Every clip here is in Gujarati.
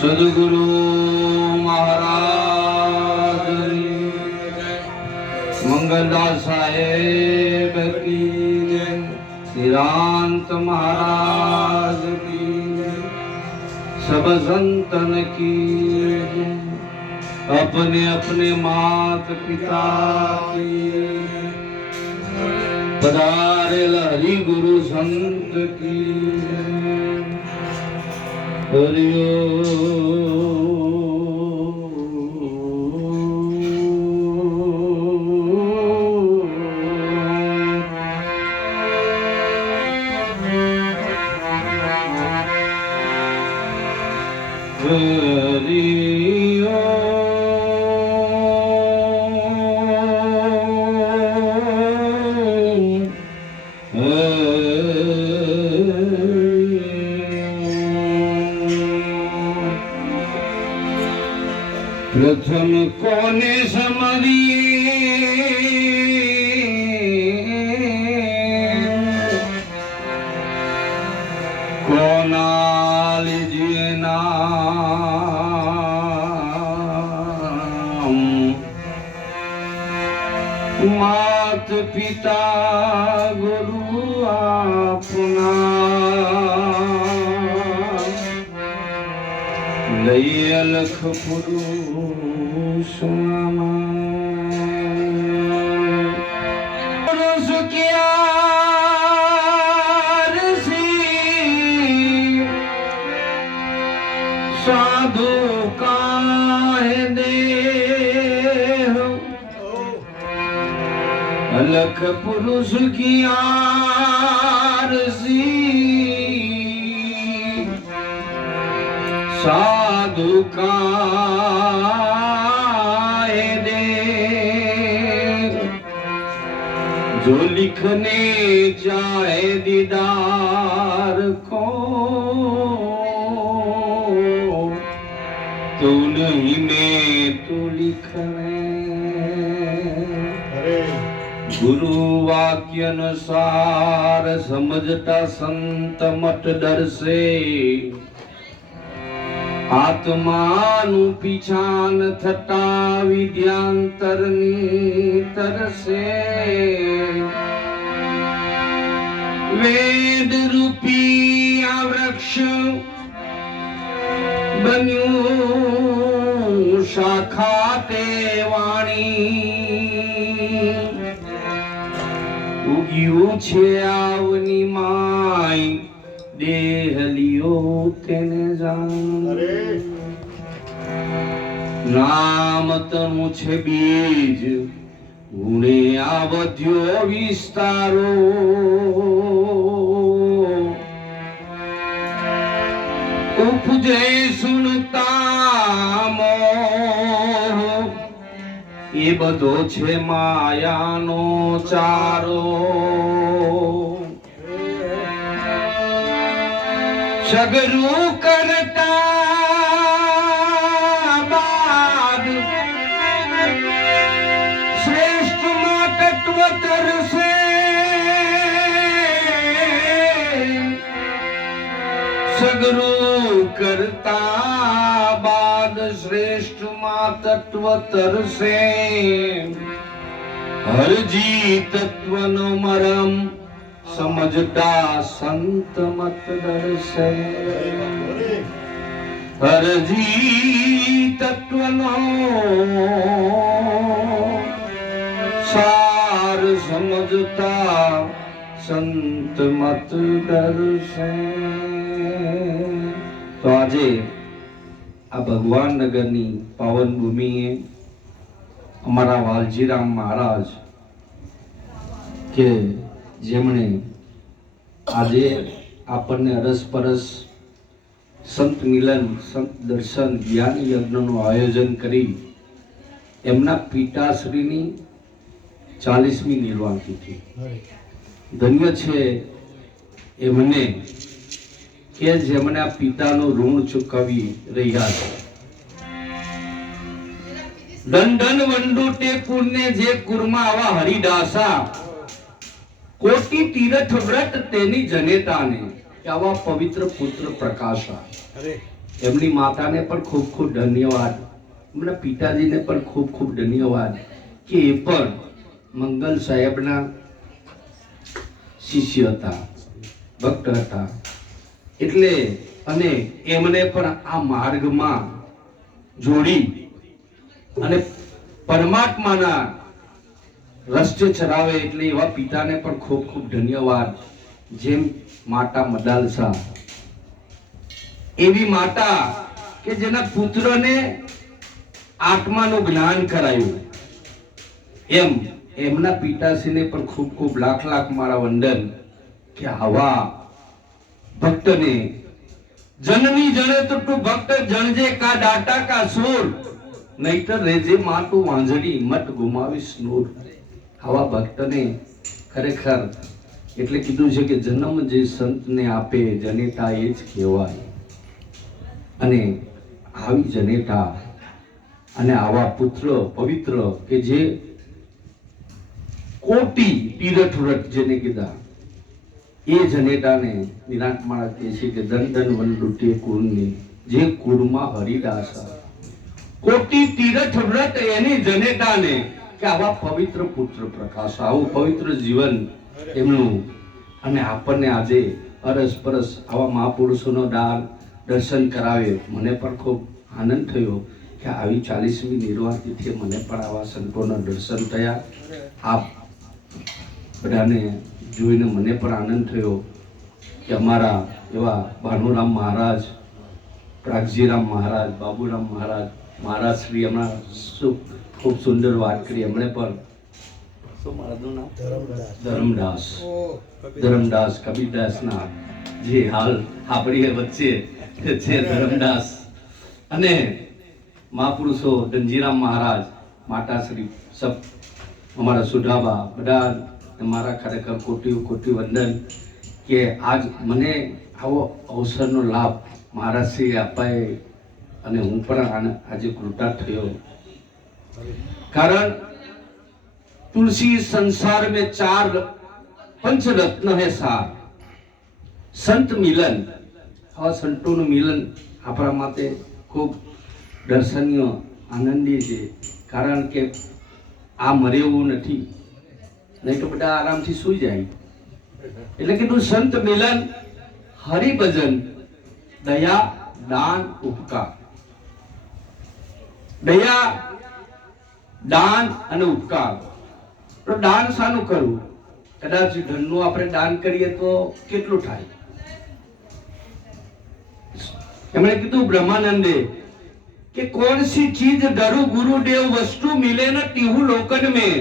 સદગુરુ મહારાજ મંગલદાસ સાહેબ કી, સિદ્ધાંત મહારાજ કી, सब संतन की, अपने अपने मात पिता की, पधारेल हरि गुरु संत की, हरिओ। प्रथम कोने समरिए कोना लीजिए नाम, मात पिता गुरु अपना, लई अलख पुरुष पुरुष क्या ऋषि साधु काहे देह, अलख पुरुष किया ऋषि साधु काहे दे, जो लिखने चाहे दीदार को, तो नहीं में तो लिखने। गुरु वाक्य अनुसार समझता संत मत डर से, आत्मानु पीछान थता विद्यांतરની તરસે, વેદ રૂપી આ વૃક્ષ બન્યું શાખા તે વાણી, ઉગ્યું છે આવની માય, દેહ લિયો તેને જાણ। નામ તનું છે બીજ, ગુણે આવધ્યો વિસ્તારો, ઉપજે સુનતા મોહ, એ બધો છે માયાનો ચારો। સગરું કરતા બાદ શ્રેષ્ઠમાં તત્વ તરસે, સગરું કરતા બાદ શ્રેષ્ઠમાં તત્વ તરસે, હરજી તત્વનો મરમ समझता संत मत दर्शे, हरजी तत्वनो सार समझता संत मत दर्शे। तो આજે આ ભગવાન નગરની પાવન ભૂમિએ અમારા વાલજીરામ મહારાજ કે જેમણે આજે આપણને અરસપરસ સંત મિલન, સંત દર્શન, જ્ઞાન યજ્ઞનું આયોજન કરી એમના પિતાશ્રીની 40મી નિર્વાણ તિથિ ધન્ય છે એમને કે જેમણે આ પિતાનું ઋણ ચૂકવી રહ્યા છે. દંડન વંડુટે કુરને જે કુરમાં આવા હરિદાસા કોટી તીર્થ વ્રત તેની જનેતાને આવા પવિત્ર પુત્ર પ્રકાશા. એમની માતાને પણ ખૂબ ખૂબ ધન્યવાદ, એમના પિતાજીને પણ ખૂબ ખૂબ ધન્યવાદ કે એ પણ મંગલ સાહેબના શિષ્ય હતા, ભક્ત હતા. એટલે અને એમને પણ આ માર્ગમાં જોડી અને પરમાત્માના રસ્તે ચરાવે. એટલે એવા પિતાને પણ ખૂબ ખૂબ ધન્યવાદ. જેમ માતા મદાલસા, એવી માતા કે જેના પુત્રને આત્માનું જ્ઞાન કરાયું, એમ એમના પિતાશ્રીને પણ ખૂબ ખૂબ લાખ લાખ મારા વંદન કે આવા ભક્તને જનની જણે તો તું ભક્ત જણજે કા દાટા કા સૂર, નહીતર રેજે માં તું વાંઝડી મત ગુમાવીશ નૂર. આવા ભક્તને ખરેખર એટલે કીધું છે કે જન્મ જે સંતને આપે જનેતા એ જ કહેવાય. અને આવી જનેતા અને આવા પુત્ર પવિત્ર કે જે કોટી તીર્થ વ્રત જેને કીધા એ જનેતાને નિરાંત માણસ કહે છે કે દન દન વંડુટે કુળને જે કુળમાં હરિદાસા કોટી તીર્થ વ્રત એની જનેતાને કે આવા પવિત્ર પુત્ર પ્રકાશ, આવું પવિત્ર જીવન એમનું. અને આપણને આજે અરસ પરસ આવા મહાપુરુષોનો દાન દર્શન કરાવે. મને પણ ખૂબ આનંદ થયો કે આવી 40મી નિર્વાણ તિથિએ મને પણ આવા સંતોના દર્શન થયા. આપ બધાને જોઈને મને પણ આનંદ થયો કે અમારા એવા ભાનુરામ મહારાજ, પ્રાગજીરામ મહારાજ, બાબુરામ મહારાજ, મહારાજ શ્રી હમણાં ખૂબ સુંદર વાત કરી. એમણે પણ શું મહારાજનું નામ? ધરમદાસ કબીરદાસના જે હાલ આપણી વચ્ચે છે ધરમદાસ. અને મહાપુરુષો ધનજીરામ મહારાજ, માતાશ્રી, સબ અમારા સુધાબા, બધા મારા ખરેખર કોટી કોટી વંદન કે આજ મને આવો અવસરનો લાભ મહારાજશ્રી અપાય અને હું પણ આજે કૃતાર્થ થયો. कारण तुलसी संसार में 4 पंच रत्न है सार. संत मिलन, और संतों मिलन આપણા માટે ખૂબ દર્શનીય આનંદી છે. કારણ કે આ મરે એવું નથી, નહીં તો બધા આરામથી સૂઈ જાય. એટલે કીધું સંત મિલન, હરિભજન, દયા, દાન, ઉપકાર. દયા, દાન અને ઉપકાર. તો દાન શાનું કરવું? કદાચ ધનનું આપણે દાન કરીએ તો કેટલું થાય? એમણે કીધું બ્રહ્માનંદે કે कौन सी चीज डरू गुरुदेव वस्तु मिले न तीहू लोकन में,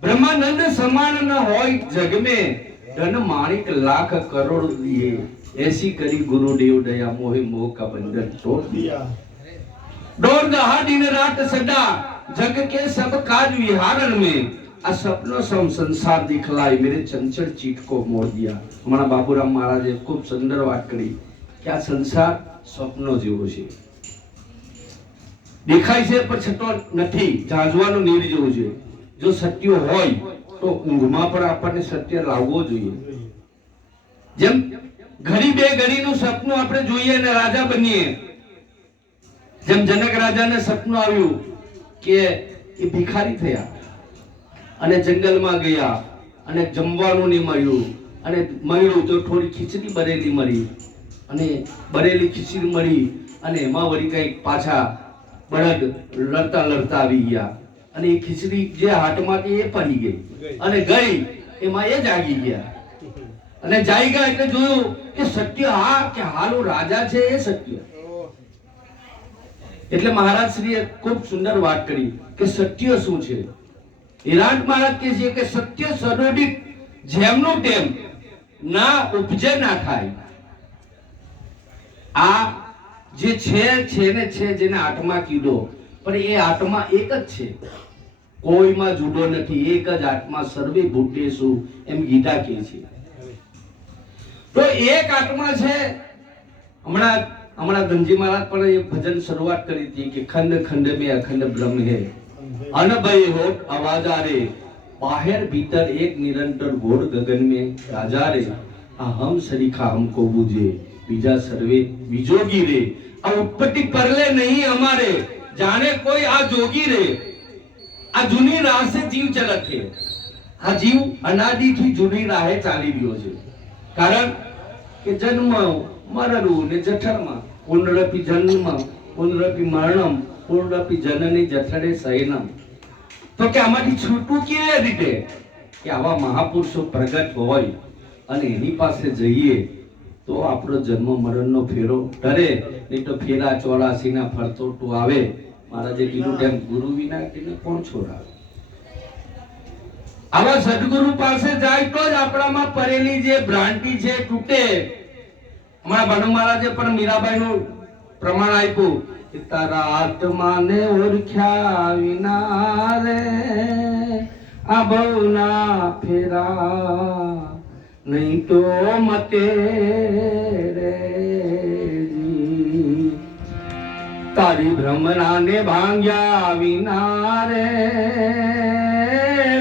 ब्रह्मानंद समान न होय जग में, धन माणिक लाख करोड़ दिए, ऐसी करी गुरुदेव दया मोहे मोह का बंधन तोड़ दिया. दौड़ दहा दिन रात सदा जग के सब काज विहारण में, आ सपनों सम संसार दिखलाई मेरे चंचल चीत को मोड़ दिया. हमारा बाबूराम महाराजे खूब सुंदर बात करी कि आ संसार स्वप्नो जेवो छे, દેખાય છે પણ છતો નથી, જાજવાનું નીર જેવું છે. જો સત્ય હોય તો ઊંઘમાં પણ આપણને સત્ય લાવવો જોઈએ. જેમ ઘડી બે ઘડીનું સપનું આપણે જોઈએ ને રાજા બનીએ. જેમ જનક રાજાને સપનું આવ્યું કે એ ભિખારી થયા અને જંગલમાં ગયા અને જમવાનું નહીં મળ્યું, અને મળ્યું તો થોડી ખીચડી બરેલી મળી, અને બરેલી ખીચડી મળી અને એમાં વળી કંઈક પાછા બળદ લડતા લડતા આવી ગયા, અને એ ખીચડી જે હાથમાંથી એ પડી ગઈ અને ગઈ એમાં એ જાગી ગયા. અને જાગી ગયા એટલે જોયું કે સત્ય હા કે હાલો રાજા છે એ સત્ય. એટલે મહારાજ શ્રીએ ખૂબ સુંદર વાત કરી કે સત્ય શું છે. હિરાંત મહારાજ કહે છે કે સત્ય સરોડિત જેમનું તેમ ના ઉપજે ના થાય. આ જે છે ને છે, જેને આત્મા કીધો, પણ એ આત્મા એક જ છે, કોઈમાં જુદો નથી. એક જ આત્મા સર્વે ભૂતેષુ, એમ ગીતા કહે છે. તો એક આત્મા છે હમણાં ધનજી મહારાજ પણ એ ભજન શરૂઆત કરી હતી કે ખંડ ખંડ में अखंड ब्रह्म है अनभय होठ आवाज आ रे बाहर भीतर एक निरंतर घोर गगन में राजा रे आ हम सरीखा हमको बूझे बीजा सर्वे विजोगी रे आ उत्पत्ति परले नहीं हमारे जाने कोई आ जोगी रे आ जूनी राह से जीव चलत है आ जीव अनादि थी जूनी राहे चाली રહ્યો છે કારણ કે જન્મ મરણું ને જઠરમાં પુનરપી જન્મ પુનરપી મરણમ પુનરપી જનની જઠરે શયનમ તો કે આમાંથી છૂટવું કેવી રીતે કે આવા મહાપુરુષો પ્રગટ હોય અને એની પાસે જઈએ તો આપણો જન્મ મરણનો ફેરો ટરે નહીં તો ફેરા 84 ના ફરતો ટુ આવે મહારાજે કીધું તેમ ગુરુ વિના તેને કોણ છોડાવે આવા સદગુરુ પાસે જાય તો જ આપણામાં પરેલી જે ભ્રાંતિ છે તૂટે હમણાં ભાનુ મહારાજે પણ મીરાબાઈનું પ્રમાણ આપ્યું કે તારા આત્માને ઓળખ્યા વિના રે આ ભવના ફેરા નહીં તો મતે રે તારી ભ્રમરાને ભાંગ્યા વિના રે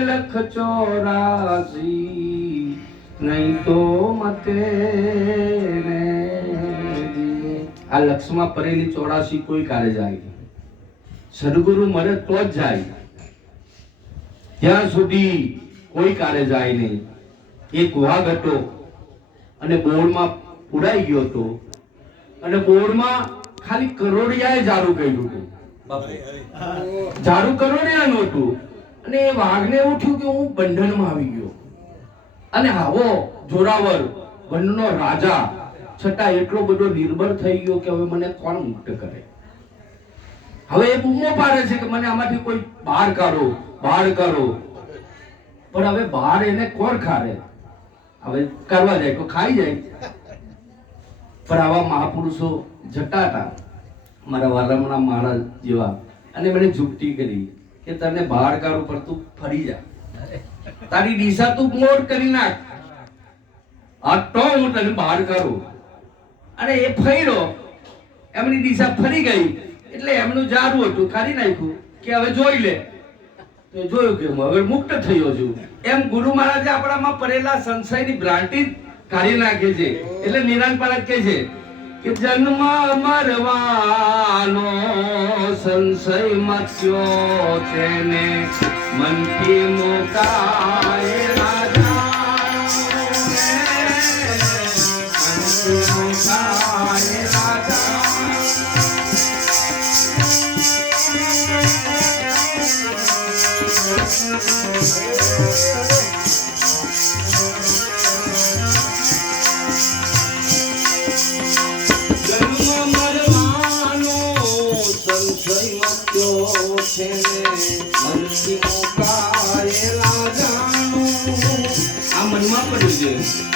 લખ 84 નહીં તો મતે રે આ લક્ષમાં પરેલી 84 કોઈ કારે જાય સદગુરુ મરે તો જ જાય ત્યાં સુધી કોઈ કારે જાય નહીં એક વાઘ હતો અને બોર્ડમાં પુરાઈ ગયો હતો અને બોર્ડમાં ખાલી કરોડિયાએ જારું કર્યું હતું જારું કરોડિયાનું હતું અને એ વાઘને એવું થયું કે હું બંધનમાં આવી ગયો અને આવો જોરાવર વનનો રાજા છતાં એટલો બધો નિર્બળ થઈ ગયો કે હવે મને કોણ મુક્ત કરે હવે એ બૂમો પાડે છે કે મને આમાંથી કોઈ બહાર કાઢો પણ હવે બહાર એને કોણ ખારે હવે કરવા જાય તો ખાઈ જાય પણ આવા મહાપુરુષો જતા હતા મારા વારમણા મહારાજ જેવા અને મને ઝુકતી કરી કે તને બહાર કાઢું પણ તું ફરી જા તારી દિશા તું મોડ કરી નાખ આ તો હું તને બહાર કાઢું અને એ ફર્યો એમની દિશા ફરી ગઈ એટલે એમનું જારું હતું કાઢી નાખ્યું કે હવે જોઈ લે તો જોયું કે હું હવે મુક્ત થયો છું એમ ગુરુ મહારાજે આપણામાં પડેલા સંશયની ભ્રાંતિ કાઢી નાખે છે એટલે નિરાંત મહારાજ કહે છે કે જન્મ મરવાનો સંશય મચ્યો છે ને મનથી મોકાય રાજા મનથી મોકાય રાજા મનમાં પડ્યું છે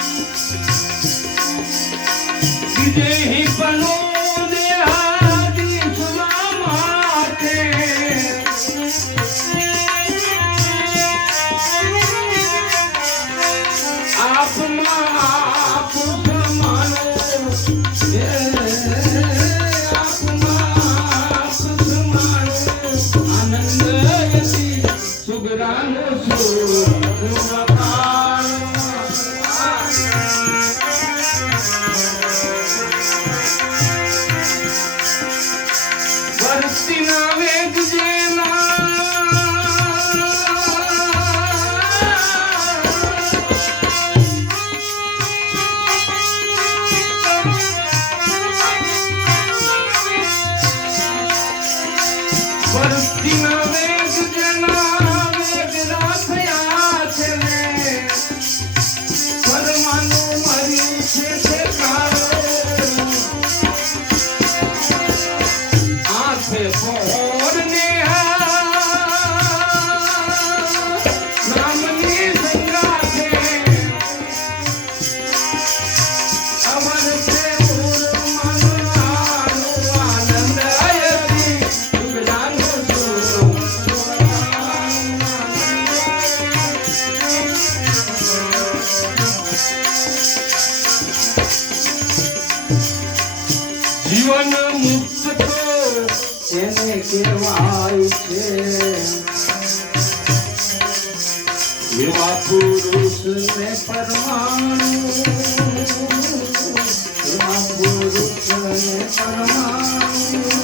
વિજય પનો દેહાદી સુના માથે આપમાં આપ સમાનો આનંદ સુગરાનો કહેવાય છે એવા પુરુષને પરમાણુ એવા પુરુષને પરમાણુ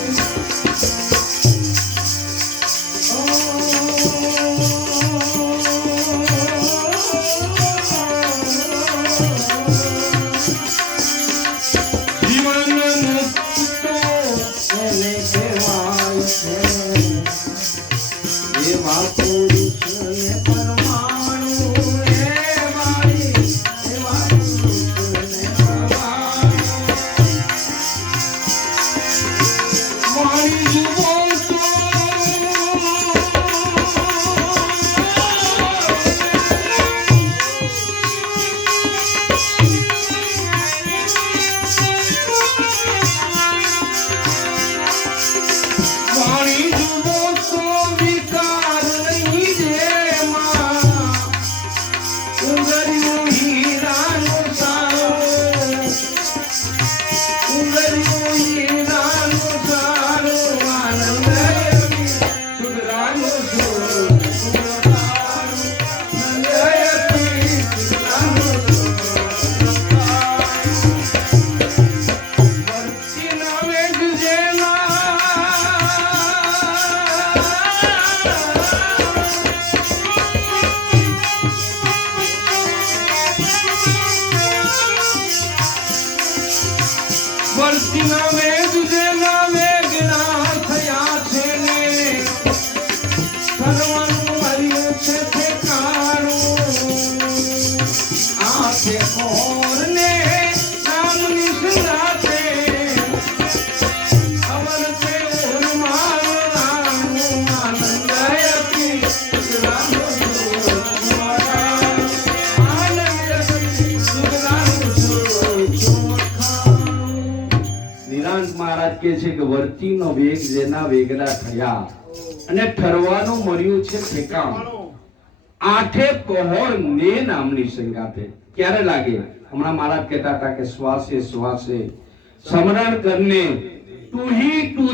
મહારાજ કહે છે કે વર્તીનો વેગ જેના વેગના થયા અને ઠરવાનું મળ્યું છે ઠેકાણું આઠે પહોળ ને નામની સંગાથે ક્યારે લાગે હમણાં મહારાજ કહેતા હતા કે શ્વાસે શ્વાસે સ્મરણ કરને તું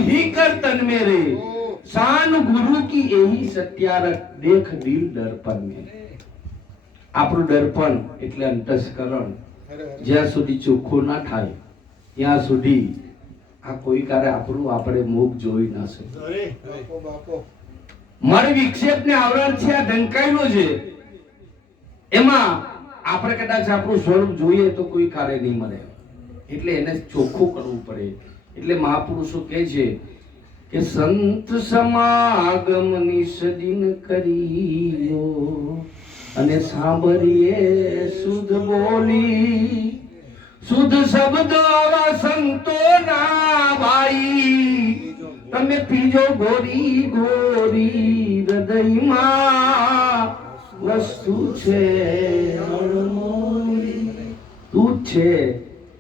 ही कर तन मेरे शान गुरु की यही सत्यारक देख दिल दर्पण में આપણું દર્પણ એટલે અંતસ્કરણ જ્યાં સુધી ચોખ્ખું ના થાય ત્યાં સુધી આ કોઈ કારે આપણું આપણે મુખ જોઈ ના શકે મન વિક્ષેપ ને આવરણ છે આ ઢંકાયેલો છે એમાં આપણે કદાચ આપણું સ્વરૂપ જોઈએ તો કોઈ કારે નહીં મળે એટલે એને ચોખ્ખું કરવું પડે એટલે મહાપુરુષો કહે છે કે સંત સમાગમ નિષદિન કરીયો અને સાંભળીએ શુદ્ધ બોલી શુદ્ધ શબ્દ આવા સંતો ના ભાઈ તમે પીજો ગોરી ગોરી હૃદયમાં વસ્તુ છે તું છે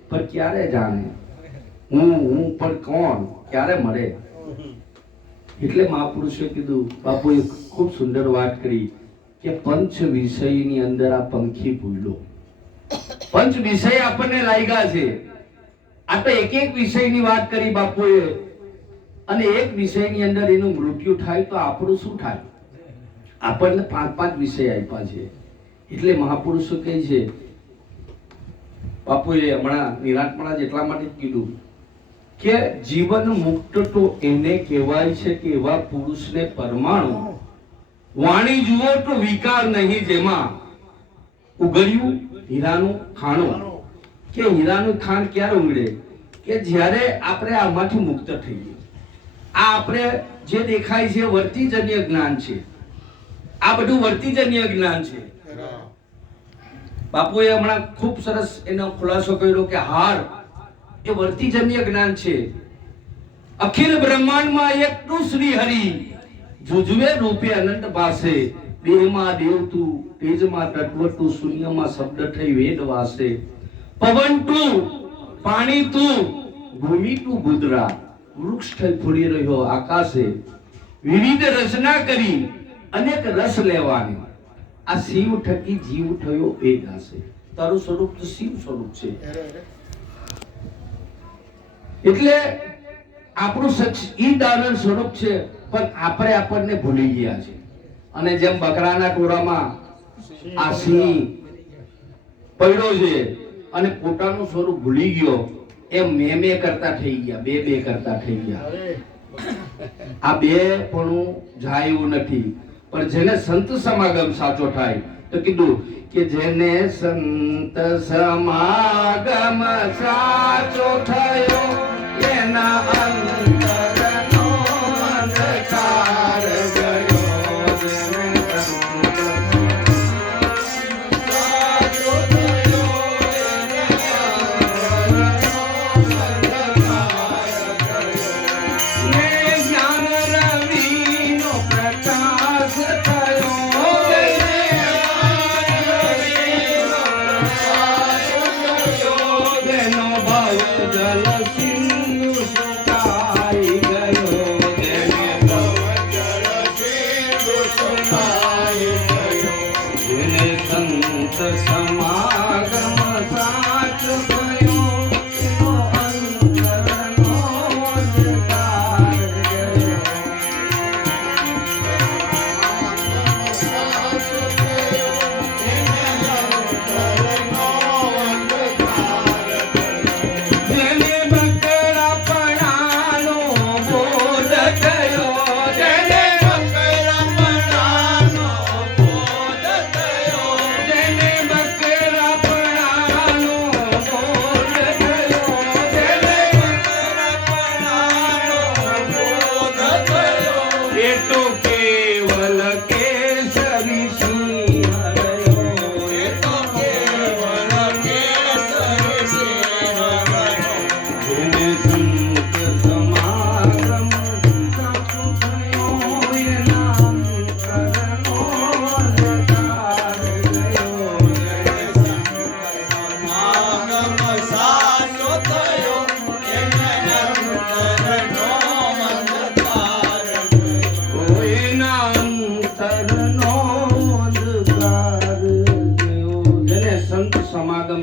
પણ ક્યારે જાણે હું પણ કોણ ક્યારે મળે એટલે મહાપુરુષે કીધું બાપુએ ખૂબ સુંદર વાત કરી કે પંચ વિષયની અંદર આ પંખી ભૂલો પંચ વિષય આપણને લાગ્યા છે આ તો એક એક વિષયની વાત કરી બાપુએ અને એક વિષયની અંદર એનું મૃત્યુ થાય તો આપણું શું થાય આપણને 5-5 વિષય આપ્યા છે એટલે મહાપુરુષો કહે છે બાપુએ હમણાં નિરાંતપણા જેટલા માટે કીધું કે જીવન મુક્ત તો એને કહેવાય છે કે એવા પુરુષને પરમાણુ વાણી જુઓ તો વિકાર નહીં જેમાં ઉગડ્યું હીરાનું ખાણું કે હીરાનું ખાણ ક્યારે ઉગડે કે જ્યારે આપણે આમાંથી મુક્ત થઈએ આ આપણે જે દેખાય છે વર્તિજન્ય જ્ઞાન છે આ બધું વર્તિજન્ય જ્ઞાન છે બાપુએ હમણાં ખૂબ સરસ એનો ખુલાસો કર્યો કે હાર એ વર્તિજન્ય જ્ઞાન છે અખિલ બ્રહ્માંડમાં એકનું શ્રી હરિ જુજવે રૂપે અનંત પાસે દેહમાં દેવ તું તેજમાં તત્વ તું શૂન્યમાં શબ્દ થઈ વેદ વાસે પવન તું પાણી તું ભૂમિ તું ગુદરા વૃક્ષ થઈ ફૂલી રહ્યો આકાશે વિવિધ રચના કરી અનેક રસ લેવાની આ શિવ થકી જીવ થયો એ દાસે તારું સ્વરૂપ તો શિવ સ્વરૂપ છે એટલે આપણું સચ્ચિદાનંદ સ્વરૂપ છે, પણ આપણે આપણને ભૂલી ગયા છે. અને જેમ બકરાના ટોળામાં આ સિંહ પડ્યો છે અને પોતાનું સ્વરૂપ ભૂલી ગયો, એમ મેં કરતા થઈ ગયા, બે કરતા થઈ ગયા. આ બે પણ જાય એવું નથી. પણ જેને સંત સમાગમ સાચો થાય તો કીધું કે જેને સંત સમાગમ સાચો થયો એના અંતરનો અંધકાર ગયો.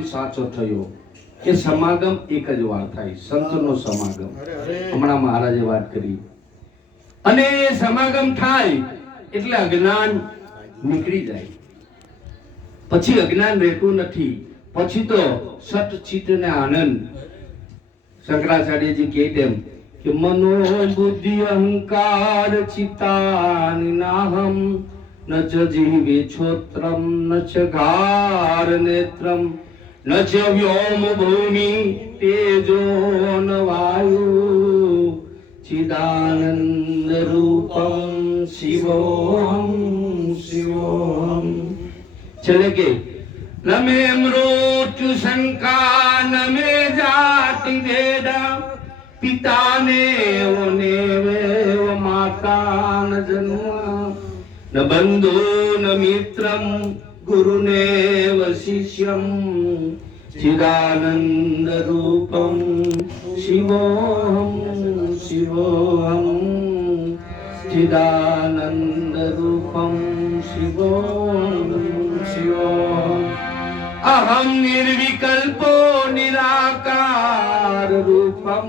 સાચો થયો. કે સમાગમ એક જ વાર થાય, સંતનો સમાગમ. હમણાં મહારાજે વાત કરી. અને સમાગમ થાય એટલે અજ્ઞાન નીકળી જાય. પછી અજ્ઞાન રહેતું નથી. પછી તો સત ચિત્ત ને આનંદ. શંકરાચાર્યજી કહે તેમ કે મનો બુદ્ધિ અહંકાર ચિત્તાનિ નાહમ ન ચ જીવે છોત્રમ ન ચ ઘાર નેત્રમ ન ચ વ્યોમ ભૂમિ તેજો ન વાયુ ચિદાનંદ રૂપમ શિવોહમ શિવોહમ. ચલે કે નમે મૃત્યુ શંકા નમે જાતિ ભેદા પિતાને નેવ માતા ન જન્મ ન બંધુ ન મિત્રમ ગુરુનેવ શિષ્યમ ચિદાનંદ રૂપમ શિવોહમ શિવોહમ ચિદાનંદ રૂપમ શિવોહમ શિવોહમ. અહમ નિર્વિકલ્પો નિરાકાર રૂપમ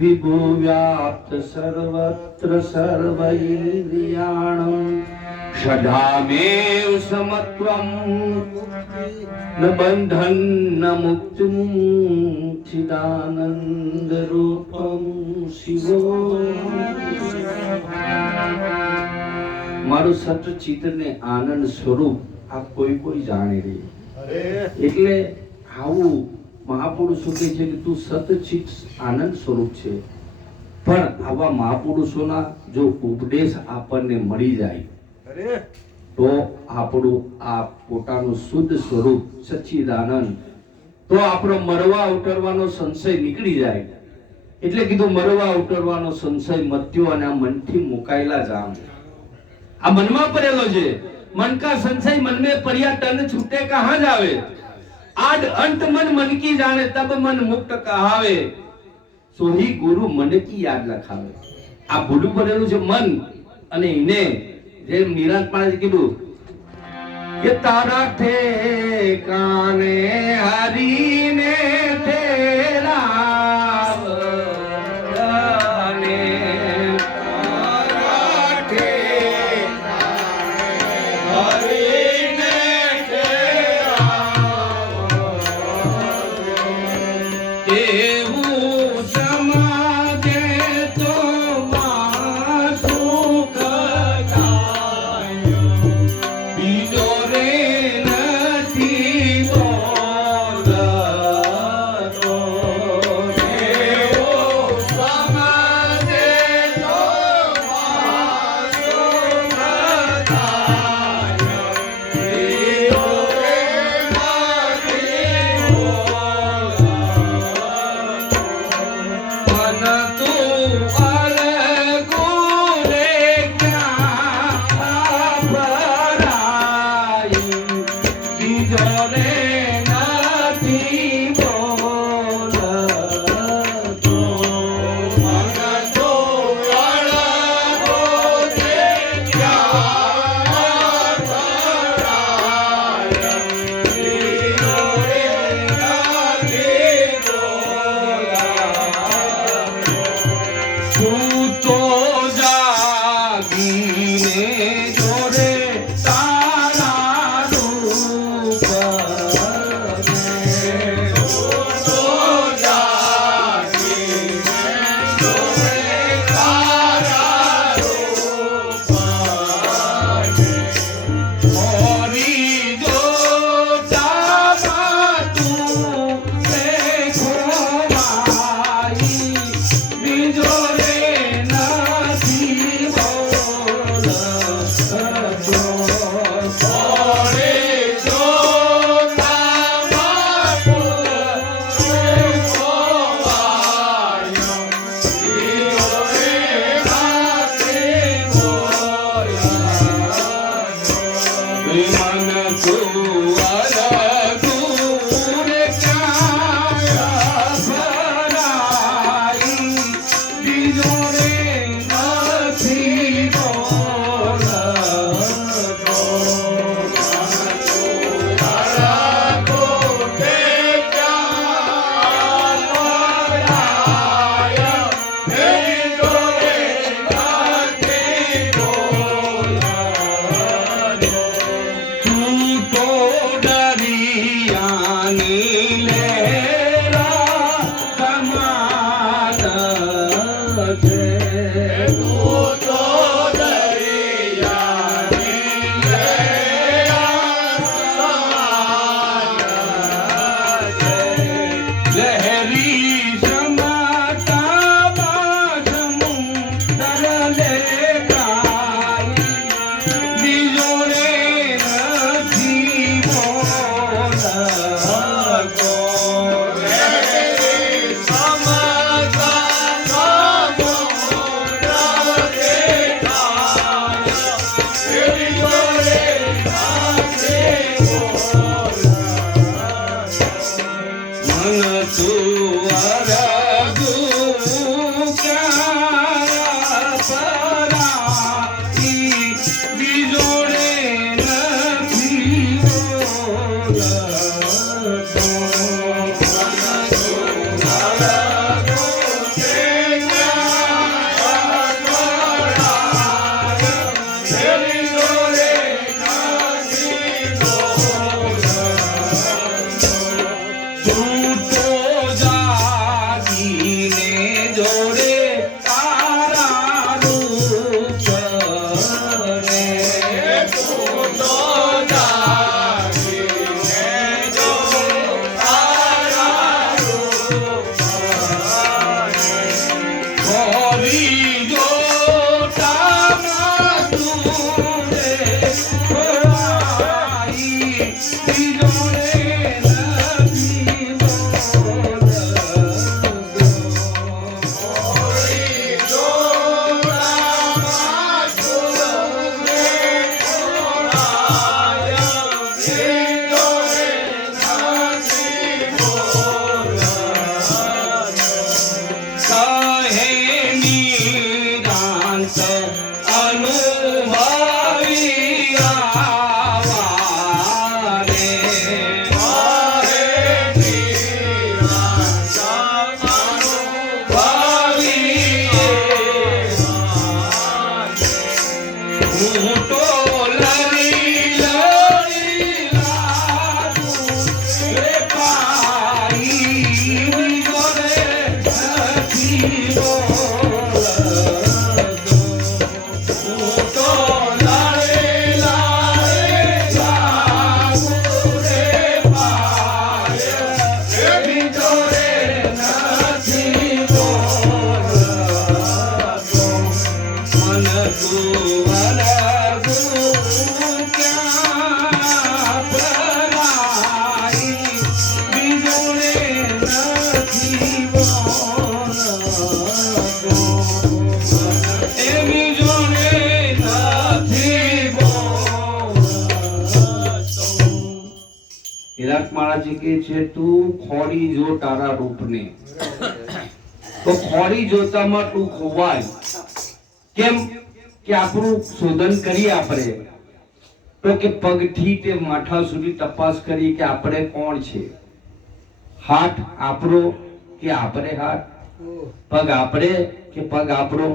વિભુ વ્યાપ્ત સર્વત્ર સર્વૈન્દ્રિયાણમ ષડામેવ સમત્વમ ન બંધન ન મુક્તિમ ચિદાનંદ રૂપમ શિવોહમ. મારું સતચિત ને આનંદ સ્વરૂપ આ કોઈ જાણે રે. એટલે આવું મહાપુરુષો કહે છે કે તું સતચિત આનંદ સ્વરૂપ છે. પણ આવા મહાપુરુષોના જો ઉપદેશ આપણને મળી જાય તો આપણું આ પોતાનું શુદ્ધ સ્વરૂપ સચ્ચિદાનંદ, તો આપણો મરવા ઉતરવાનો સંશય નીકળી જાય. એટલે કીધું મરવા ઉતરવાનો સંશય મત્યો અને આ મનથી મુકાયેલા જામ. આ મનમાં પડેલો છે. मन का संशय मन में पर्या तन छूटे कहाँ जावे. आद अंत मन की जाने तब मन मुक्त कहावे. सोही गुरु मन की याद लखावे. આ ભૂલું પડેલું છે મન, અને એને જેમ નિરાંત પાણે કીધું કે તારા ઠેકાને હરીને ઠેરાવ હિરાક મહારાજ કહે છે તું ખોડી જો તારા રૂપને, તો ખોડી જોતામાં તું ખોવાય. કેમ કે આપણું શોધન કરીએ આપણે તો કે પગથી તે માથા સુધી તપાસ કરી કે આપણે કોણ છે. હાથ આપણો કે આપણે હાથ, પગ આપણે કે પગ આપણો,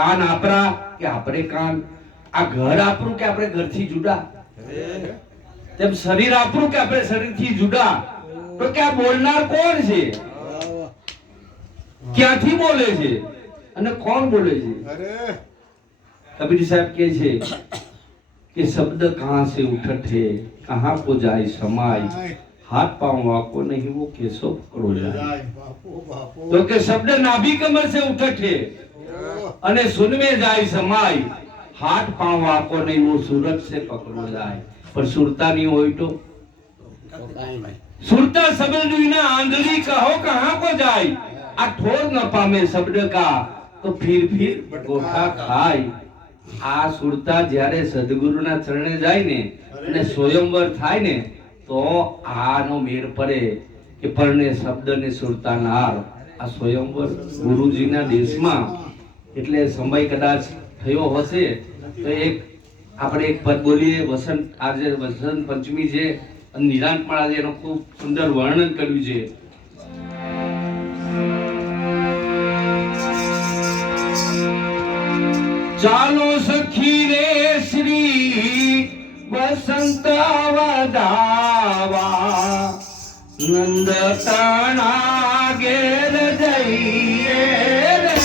કાન આપણા કે આપણે કાન, આ ઘર આપણું કે આપણે ઘરથી જુદા, તેમ શરીર આપણું કે આપણે શરીરથી જુદા. તો કે આ બોલનાર કોણ છે, ક્યાંથી બોલે છે અને કોણ બોલે છે? કબીર સાહેબ કહે છે કે શબ્દ કહાં સે ઉઠત હે, કહાં કો જાય સમાય, हाथ पांव वाको नहीं वो केसो पकड़ो जाए। तो के शब्द नाभि कमर से उठे अने सुन में जाए समाय, हाथ पांव वाको नहीं वो सूरज से पकड़ो जाए। पर सुरता नहीं हो तो सुरता शब्द बिना आंधली कहो कहां को जाए। आ ठोर न पामे शब्द का तो फिर गोठा खाय। आ सुरता જ્યારે સદગુરુના ચરણે જાય ને અને સ્વયંવર થાય ને તો આનો મેળ પડે કે પરણે શબ્દ ને સુરતા નાર। આ સ્વયંવર ગુરુજીના દેશમાં એટલે સમય કદાચ થયો હશે તો આપણે એક પદ બોલીએ। વસંત આજે વસંત પંચમી છે અને નિરાંતમાં આજે એનું ખૂબ સુંદર વર્ણન કર્યું છે। ચાલો સખી રે શ્રી વસંત વધાવા, નંદ તણા ઘેર જઈએ રે।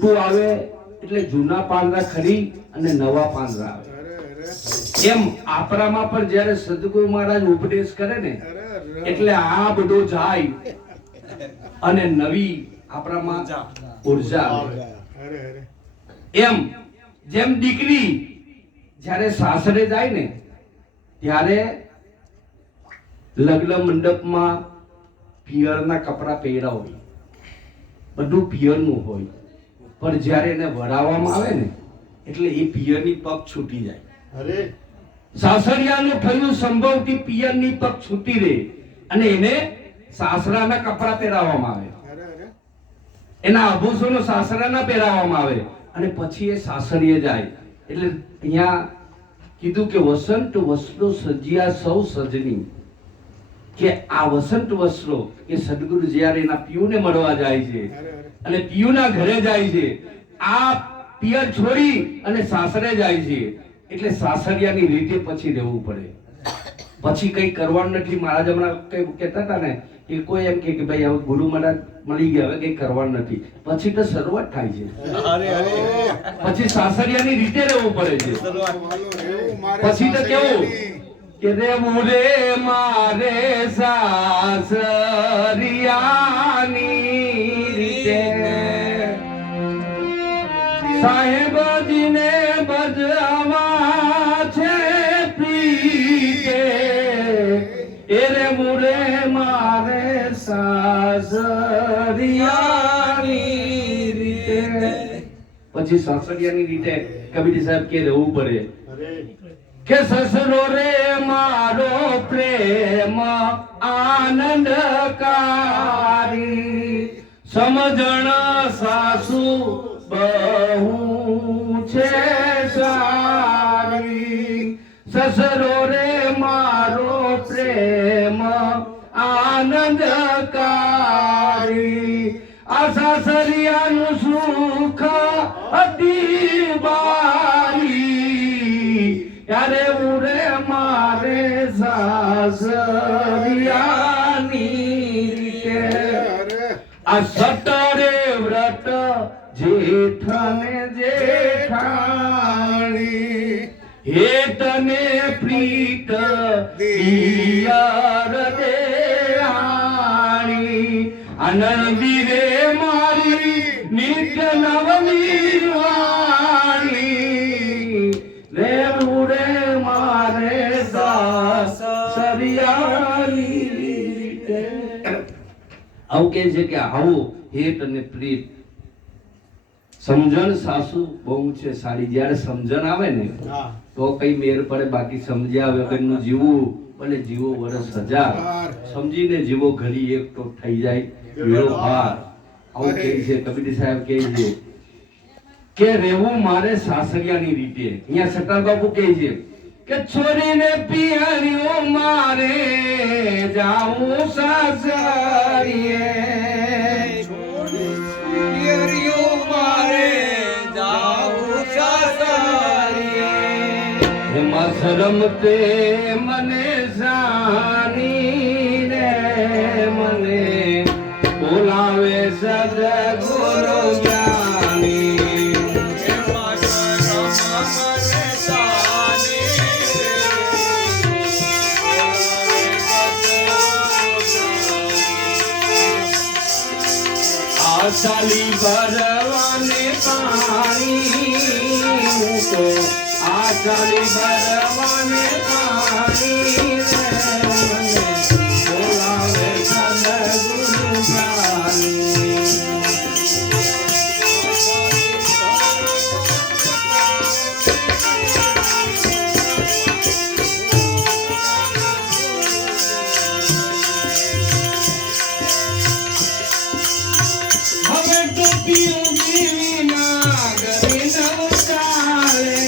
ખોટું આવે એટલે જૂના પાંદડા ખરી અને નવા પાંદડા આવે. એમ આપણામાં પણ જ્યારે સદગુરુ મહારાજ ઉપદેશ કરે ને એટલે આ બધું જાય અને નવી આપણામાં ઉર્જા આવે. એમ જેમ દીકરી જ્યારે સાસરે જાય ને ત્યારે લગ્ન મંડપમાં પિયરના કપડા પહેરાવે, બધું પિયરનું હોય, પણ જ્યારે એને વરાવવામાં આવે ને એટલે એ પિયરની પગ છૂટી જાય. સાસરિયાનું થયું સંભવથી પિયરની પગ છૂટી રહે અને એને સાસરાના કપડા પહેરાવવામાં આવે, એના આભૂષણો સાસરાના પહેરાવવામાં આવે અને પછી એ સાસરીએ જાય. એટલે અહીંયા કીધું કે વસંત વસ્ત્રો સજ્યા સૌ સજની, કે આ વસંત વસ્ત્રો એ સદગુરુ જ્યારે એના પિયુને મળવા જાય છે અને પિયુના ઘરે જાય છે, આ પિયર છોડી અને સાસરે જાય છે એટલે સાસરિયાની રીતે પછી રહેવું પડે. પછી કઈ કરવાનું નથી. મહારાજ હમણાં કઈ કહેતા હતા ને કે કોઈ એમ કે ભાઈ હવે ગુરુ મહારાજ મળી ગયા, હવે કઈ કરવાનું નથી, પછી તો શરૂઆત થાય છે. પછી સાસરિયાની રીતે રહેવું પડે છે. પછી તો કેવું કે રેવું રે મારે સાસરિયાની રીતે, સાહેબજીને બજવા છે પ્રીતે, એ રેવું રે મારે સાસરિયાની રીતે. પછી સાસરિયાની રીતે કબીર સાહેબ કે રહેવું પડે કે સસરો રે મારો પ્રેમ આનંદકારી, સમજણ સાસુ બહુ છે સારી, સસરો રે મારો પ્રેમ આનંદકારી, આ સાસરિયાનું સુખ અતિ બારી, ત્યારે ઉરે મારે સાસરિયાની રીતે. આ સતરે વ્રત જેઠને જેઠાણી, હેતને પ્રીત પિયર દેહાણી, આનંદી રે મારી નિત્ય નવમી વાણી, રે ઉરે મારે સાસરિયાની રીતે. આવું કે છે કે આવું હેત અને પ્રીત. સમજણ સાસુ બહુ છે સારી. જ્યારે સમજણ આવે ને તો કઈ મેર પડે, બાકી સમજ્યા વગરનું જીવવું ભલે જીવો વર્ષ 1000, સમજીને જીવો ઘડી એક તો થઈ જાય વેળો પાર. આવું કહે છે કબીર સાહેબ કહે છે કે રહેવું મારે સાસરિયાની રીતે. અહીંયા સટાર બાપુ કહે છે કે છોરીને પિયરિયું મારે જાઉં સાસરિયે, રમતે મને જાની રે મને બોલાવે સદગુરુ જ્ઞાની, આ ચાલી ભરવાને પાણી તો આ ચાલી ભરવાને પાણી રે મને બોલાવે સદગુરુ જ્ઞાની. હવે તો પીવું જીવીના ગરી નવ ચાલે,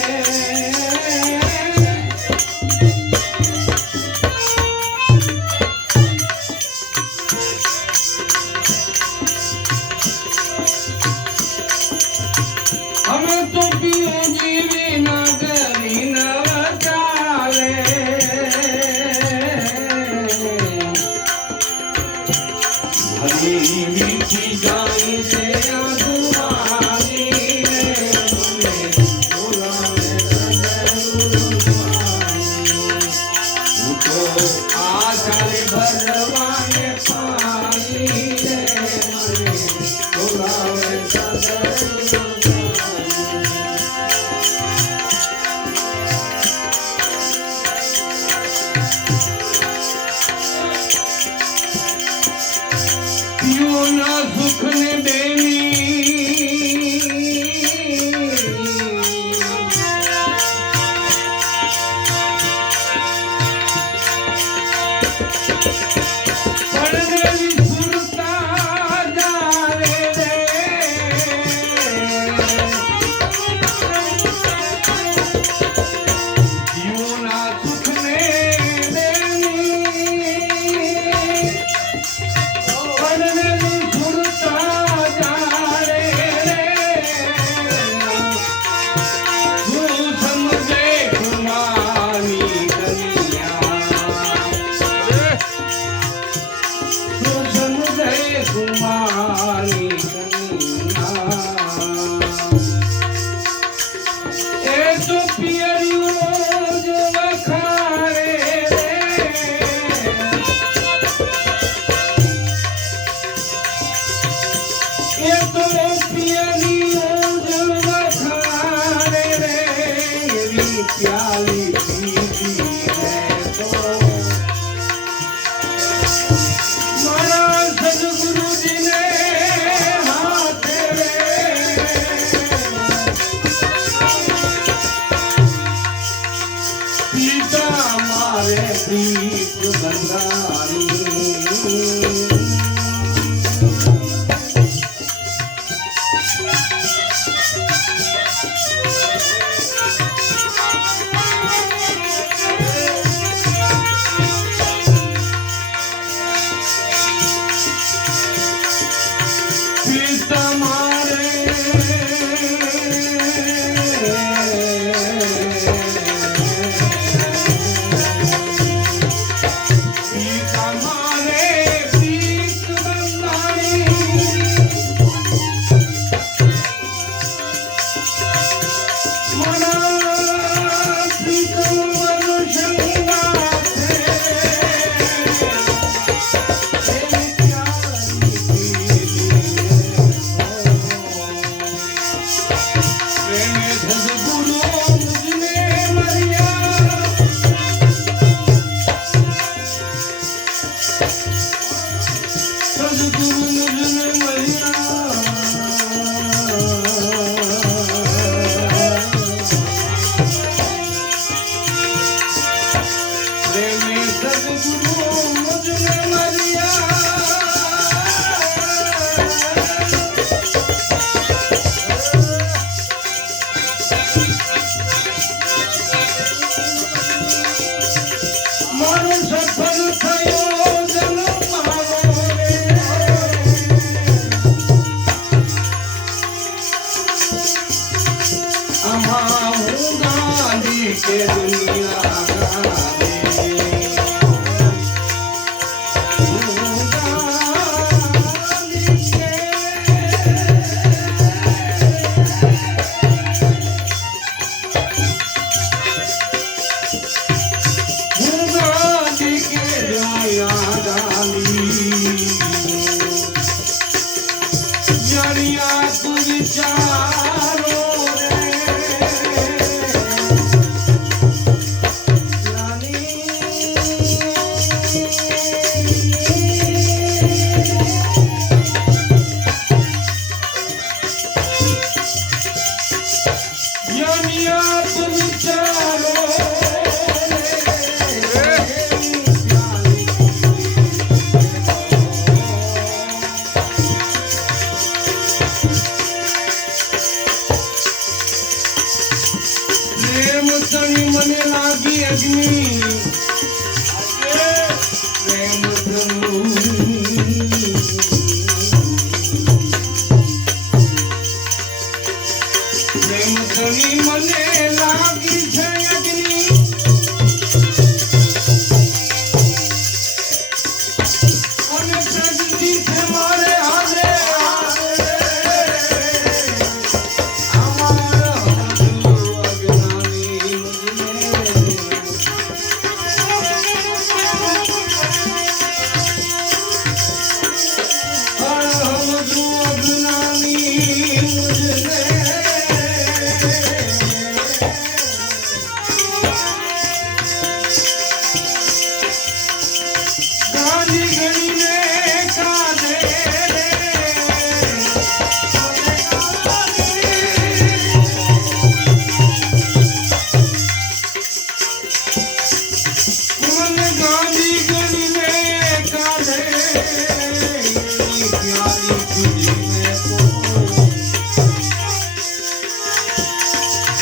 प्यारी तुझी में तो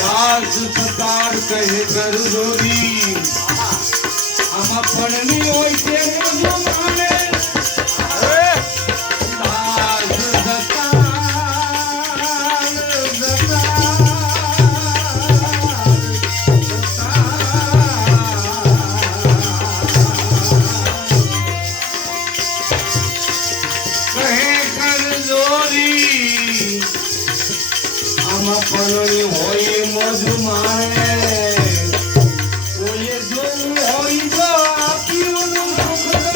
दास सतार कहे कर जोरी हम अपनी होई के जो माने પલણી હોય મધુ માણે કોઈ જોવું હોય તો આપ્યું સુખ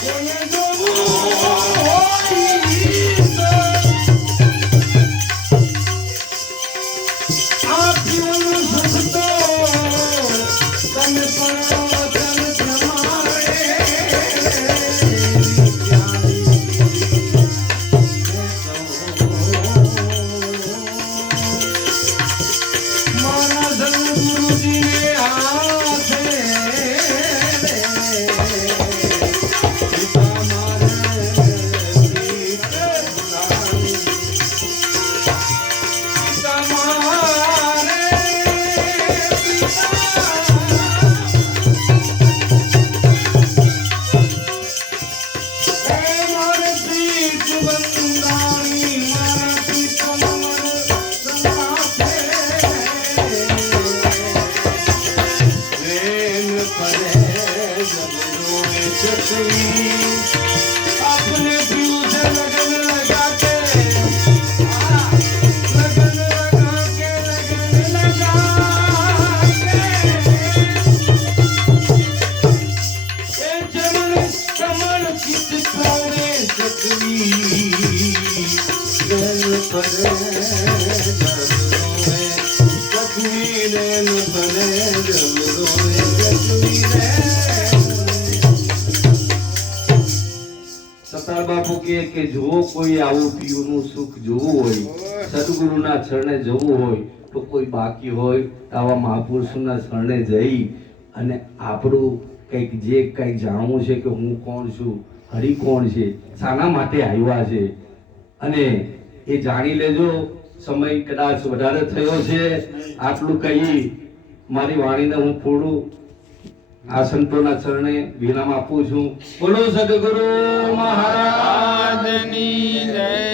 કોઈ જોવું હોય આપ્યું સુખ તો તમે પણ अपने दिल से लगन लगा के लगन लगा के ये चमन चमन चित छोड़े सकती दिल पर तस्वीरें बने जब रोए तस्वीरें સતાર બાપુ કે જો કોઈ આવું પીવાનું સુખ જોવું હોય સદગુરુના ચરણે જવું હોય તો કોઈ બાકી હોય આવા મહાપુરુષોના ચરણે જઈ અને આપણું કંઈક જે કંઈક જાણવું છે કે હું કોણ છું હરિ કોણ છે શાના માટે આવ્યા છે અને એ જાણી લેજો સમય કદાચ વધારે થયો છે આટલું કહી મારી વાણીને હું થોડું આ સંતોના ચરણે વિરામ આપું છું. બોલો સદગુરુ મહારાજની જય.